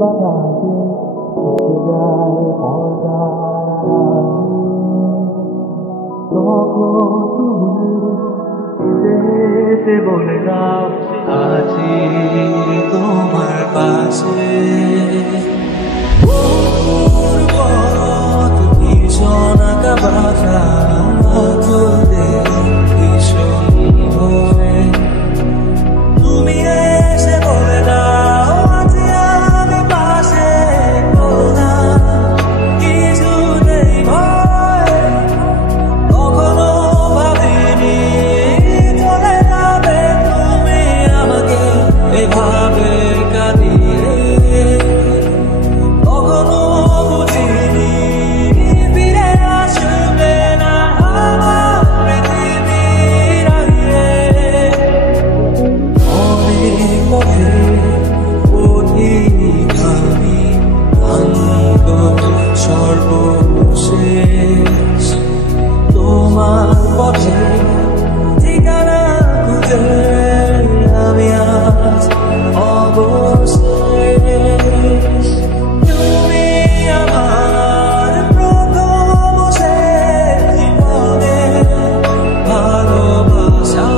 বাতাসে থেকে যায় পর্দার তখন তুমি এসে বলে দাও আছি তোমার পাশে পথ ভীষণ আঁকা বাঁকা ভীষণ ভরে তুমি এসে বলে দাও আছি আমি পাশে না কিছুতেই ভয় কখনো ভাবিনি চলে যাবে তুমি আমাকে এভাবে কাঁদিয়ে কখনো বুঝিনি ফিরে আসবে না আমার পৃথিবীর আগে অনেক পথে পথিক আমি ক্লান্ত সর্বশেষ তোমার পথে ঠিকানা খুঁজে আমি আজ অবশেষ তুমি আমার প্রথম শেষ জীবনে ভালোবাসা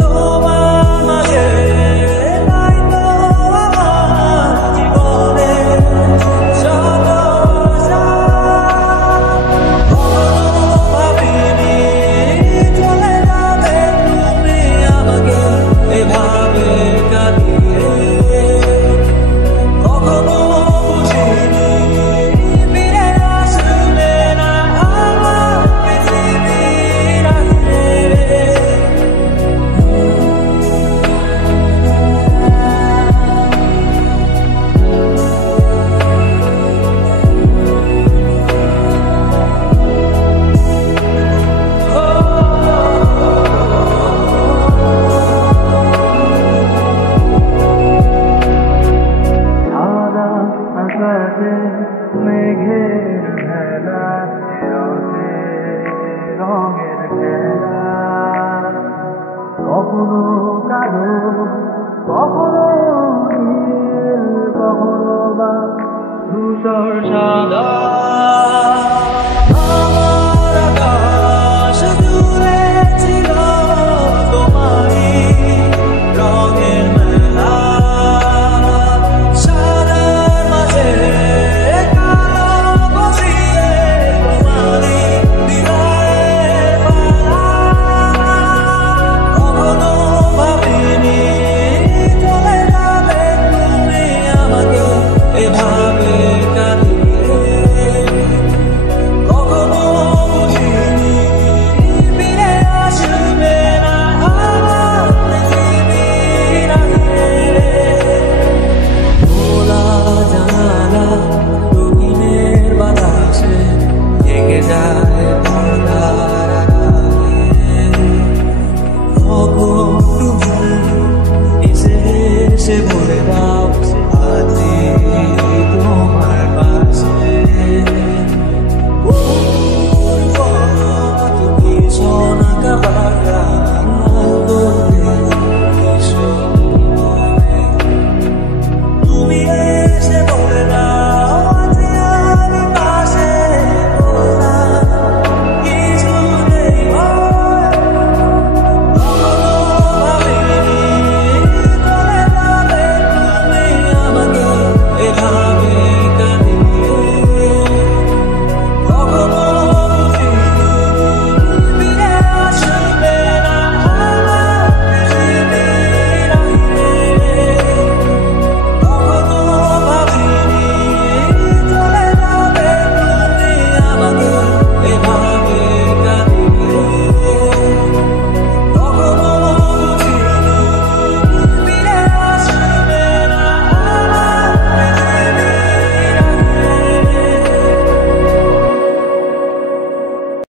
তোমার মাঝে নাই তো আমার জীবনে যত আশা কখনো ভাবিনি চলে যাবে তুমি আমাকে এভাবে কাঁদিয়ে কখনো বুঝিনি ফিরে আসবে না আমার পৃথিবীর আগে সাদা আকাশে মেঘের খেলা রঙের খেলা কখনো কালো কখনো নীল কখনো বা ধূসর সাদা আমার আকাশ জুড়ে ছিল তোমারই রঙের মেলা সাদার মাঝে কালো বসিয়ে তোমারই হৃদয়ের মালা কখনো ভাবিনি চলে যাবে তুমি আমাকে এভাবে কাঁদিয়ে কখনো বুঝিনি ফিরে আসবে না আমার পৃথিবীর আগে খোলা জানালা রঙিনের বাতাসে থেকে যায় পর্দার আড়ালে কখন তুমি এসে বলে দাও